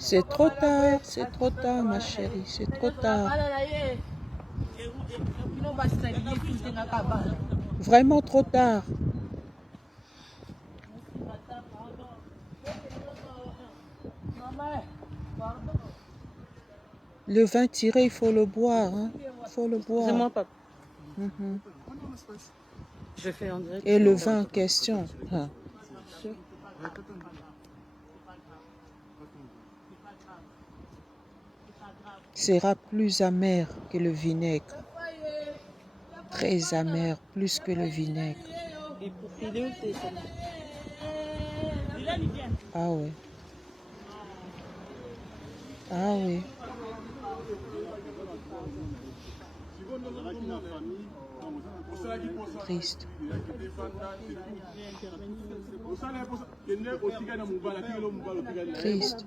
c'est trop tard, ma chérie, c'est trop tard. Vraiment trop tard. Le vin tiré, il faut le boire, hein. Il faut le boire. C'est moi, papa. Je fais en direct. Et le vin en question, hein, sera plus amer que le vinaigre. Très amer, plus que le vinaigre. Il est où tes Ah oui. Ah oui. Triste. Triste. Triste.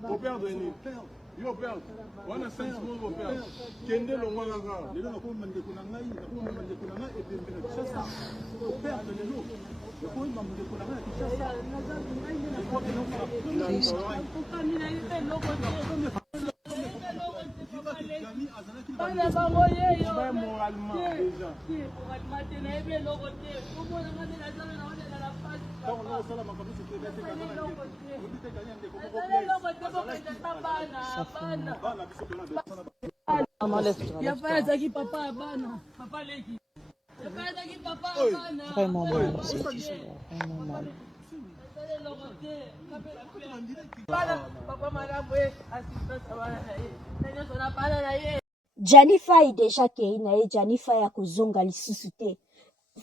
Vraiment mal, cette histoire. Vraiment mal. Janifai deja kei na ye Janifai akozonga lisusu te.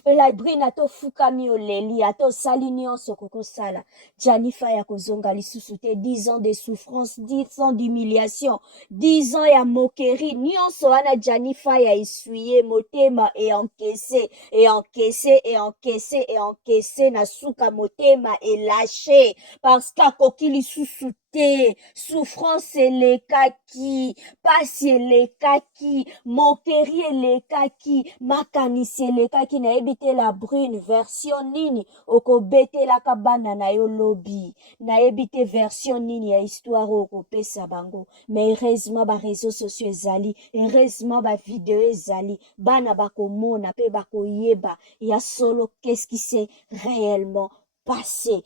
La brine ato fukami oleli ato sali nyonso kokosala. Janifai akozonga lisusu te. 10 ans de souffrance, 10 ans d'humiliation, 10 ans ya moquerie. Nyonso wana Janifai a essuyé motema et encaissé et encaissé et encaissé et encaissé na suka motema et lâché parce qu'akoki lisusu te. Souffrance elekaki, pasi elekaki, moquerie elekaki, makanisi elekaki. Nayebi te la brune version nini okobetelaka bana na yo lobi. Nayebi te version nini ya histoire okopesa bango. Mais heureusement ba réseaux sociaux ezali, heureusement ba vidéo ezali, bana bakomona pe bakoyeba ya solo qu'est-ce qui s'est réellement passé.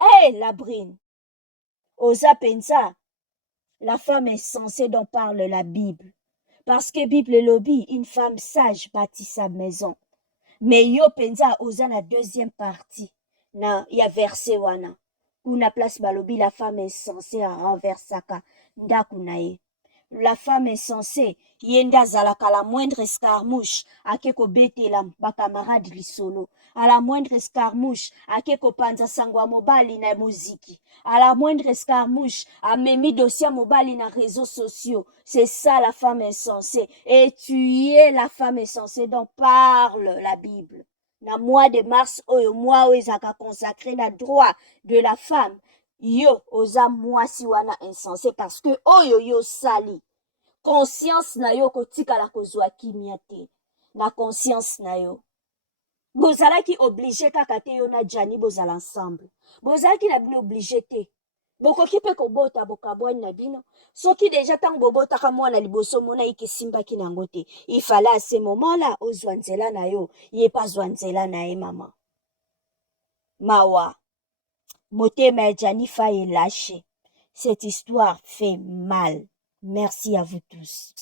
Hey, la brune oza pensa, la femme est censée dont parle la Bible. Parce que Bible lobby, une femme sage bâtit sa maison. Mais yo pensa oza na deuxième partie. Na ya verset wana. Kuna place balobi, la femme est censée à renversaka. Ndaku na ye. La femme est censée, yenda zalaka la moindre escarmouche, ake ko betela ba camarade lisolo. À la moindre escarmouche, ake ko panza sangwa mobali na muziki. À la moindre escarmouche, amemi dossier mobali na réseaux sociaux. C'est ça la femme est censée. Et tu es la femme est censée dont parle la Bible. Na mois de mars, oyo mois oyo ezaka consacré na droit de la femme. Yo, oza mwasi wana insensé parce que oyo yo sali. Conscience na yo kotikala kozwa kimia te. Na conscience na yo. Bozalaki obligé kaka te yo na Jani bozala ensemble. Bozalaki na bino obligé te. Bokoki pe kobota bokabwani na bino. Soki deja tango bobotaka mwana liboso mona iki simbaki nango te. Il fallait à ce moment-là ozwa nzela na yo. Ye pas zwa nzela na ye maman. Mawa. Motema ya Janifai est lâché. Cette histoire fait mal. Merci à vous tous.